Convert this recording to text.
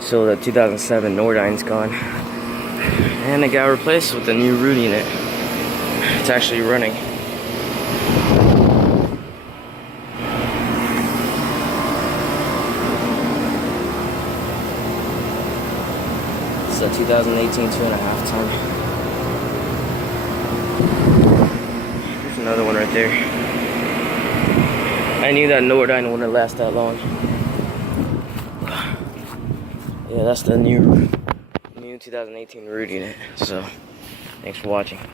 So the 2007 Nordyne's gone. And it got replaced with the new Ruud unit. It's actually running. It's a 2018 2.5 ton. There's another one right there. I knew that Nordyne wouldn't last that long. Yeah, that's the new 2018 Ruud unit. So, thanks for watching.